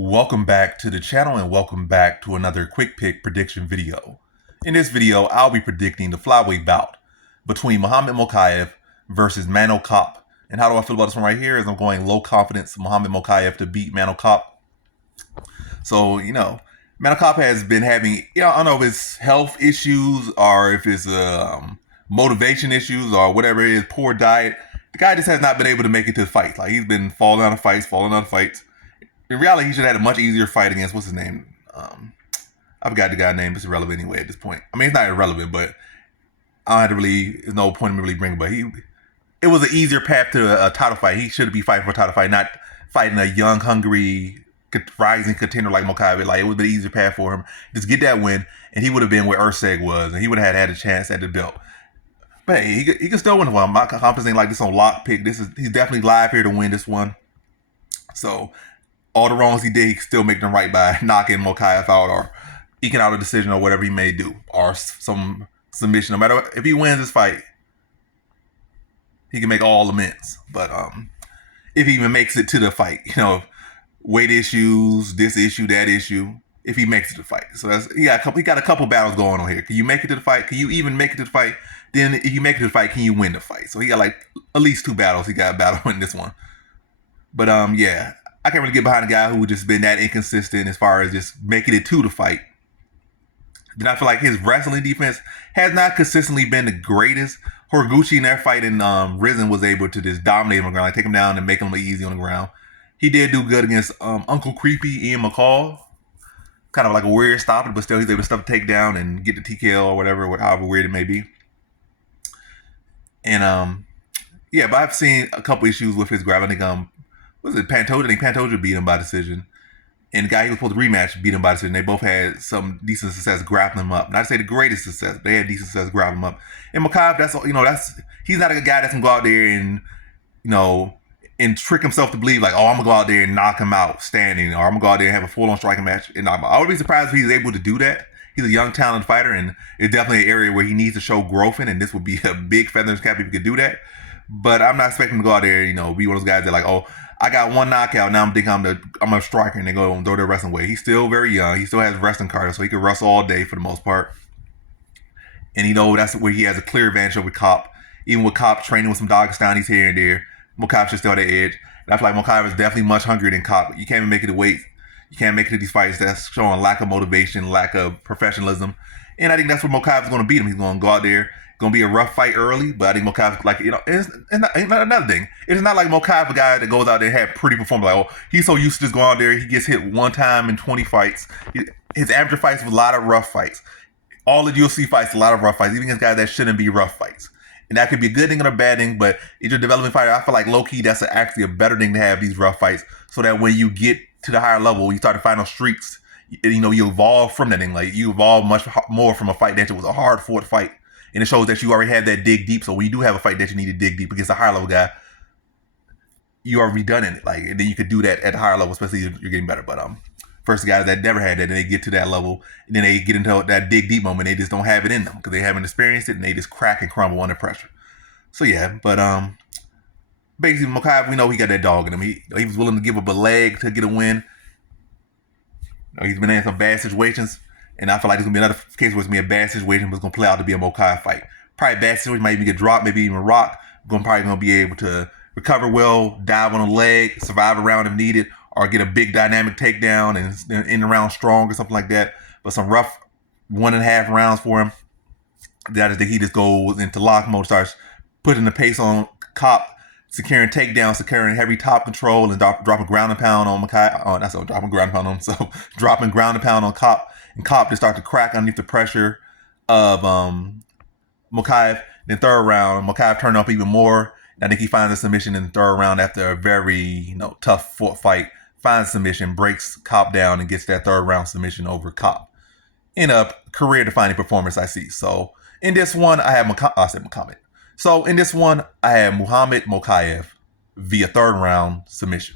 Welcome back to the channel and welcome back to another quick pick prediction video. In this video, I'll be predicting the flyweight bout between Mokaev versus Manel Kape. And how do I feel about this one right here? Is I'm going low confidence Mokaev to beat Manel Kape. So, Manel Kape has been having, I don't know if it's health issues or if it's motivation issues or whatever it is, poor diet. The guy just has not been able to make it to the fight. Like, he's been falling out of fights. In reality, he should have had a much easier fight against, what's his name? I forgot the guy's name. It's irrelevant anyway at this point. I mean, it's not irrelevant, but there's no point in me really bringing it. But it was an easier path to a title fight. He should be fighting for a title fight, not fighting a young, hungry, rising contender like Mokaev. Like, it would have been an easier path for him. Just get that win, and he would have been where Urseg was, and he would have had a chance at the belt. But hey, he can still win one. My confidence ain't like this on lock pick. He's definitely live here to win this one. So all the wrongs he did, he can still make them right by knocking Mokaev out or eking out a decision or whatever he may do, or some submission. No matter if he wins this fight, he can make all amends. But if he even makes it to the fight, weight issues, this issue, that issue, if he makes it to the fight. So he got a couple battles going on here. Can you make it to the fight? Can you even make it to the fight? Then if you make it to the fight, can you win the fight? So he got like at least 2 battles. He got a battle in this one. But yeah, I can't really get behind a guy who just been that inconsistent as far as just making it to the fight. Then I feel like his wrestling defense has not consistently been the greatest. Horiguchi in that fight in Risen was able to just dominate him on the ground, like take him down and make him look easy on the ground. He did do good against Uncle Creepy, Ian McCall. Kind of like a weird stopper, but still he's able to stuff the takedown and get the TKO or whatever, however weird it may be. And yeah, but I've seen a couple issues with his grab. I think was it Pantoja? I think Pantoja beat him by decision. And the guy he was supposed to rematch beat him by decision. They both had some decent success grappling him up. Not to say the greatest success, but they had decent success grappling him up. And Mokaev, he's not a guy that's gonna go out there and, and trick himself to believe like, oh, I'm gonna go out there and knock him out standing, or I'm gonna go out there and have a full-on striking match and knock him out. I would be surprised if he's able to do that. He's a young, talented fighter, and it's definitely an area where he needs to show growth in, and this would be a big feather in his cap if he could do that. But I'm not expecting him to go out there, be one of those guys that like, oh, I got one knockout, now I'm thinking I'm a striker, and they go and throw their wrestling way. He's still very young. He still has wrestling cardio, so he can wrestle all day for the most part. And that's where he has a clear advantage over Kape. Even with Kape training with some Dagestanis here and there, Mokaev should still have the edge. And I feel like Mokaev is definitely much hungrier than Kape. You can't even make it to weight. You can't make it to these fights that's showing lack of motivation, lack of professionalism. And I think that's where Mokaev is going to beat him. He's going to go out there. Going to be a rough fight early, but I think Mokaev, it's not another thing. It's not like Mokaev, a guy that goes out there and had pretty performance. Like, oh, he's so used to just going out there, he gets hit one time in 20 fights. His amateur fights were a lot of rough fights. All the UFC fights, a lot of rough fights, even against guys that shouldn't be rough fights. And that could be a good thing and a bad thing, but if you're a developing fighter, I feel like low-key, that's actually a better thing to have these rough fights, so that when you get to the higher level, you start to find those streaks, you evolve from that thing. Like, you evolve much more from a fight that was a hard-fought fight. And it shows that you already had that dig deep. So when you do have a fight that you need to dig deep against a higher level guy, you already done in it. Like, and then you could do that at a higher level, especially if you're getting better. But first guys that never had that, and they get to that level, and then they get into that dig deep moment, they just don't have it in them because they haven't experienced it, and they just crack and crumble under pressure. So yeah, but basically Mokaev, we know he got that dog in him. He was willing to give up a leg to get a win. He's been in some bad situations. And I feel like there's going to be another case where it's going to be a bad situation, but it's going to play out to be a Mokaev fight. Probably a bad situation, might even get dropped, maybe even rocked. Probably going to be able to recover well, dive on a leg, survive a round if needed, or get a big dynamic takedown and end the round strong or something like that. But some rough 1.5 rounds for him. That is that he just goes into lock mode, starts putting the pace on Kape, securing takedowns, securing heavy top control, and dropping ground and pound on Mokaev. Oh, that's not dropping ground and pound on him. So dropping ground and pound on Kape. And Kape just started to crack underneath the pressure of Mokaev. Then third round, Mokaev turned up even more. And I think he finds a submission in the third round after a very tough fought fight. Finds submission, breaks Kape down, and gets that third round submission over Kape. In a career-defining performance, I see. So in this one, I have Mokaev. So in this one, I have Mokaev via third round submission.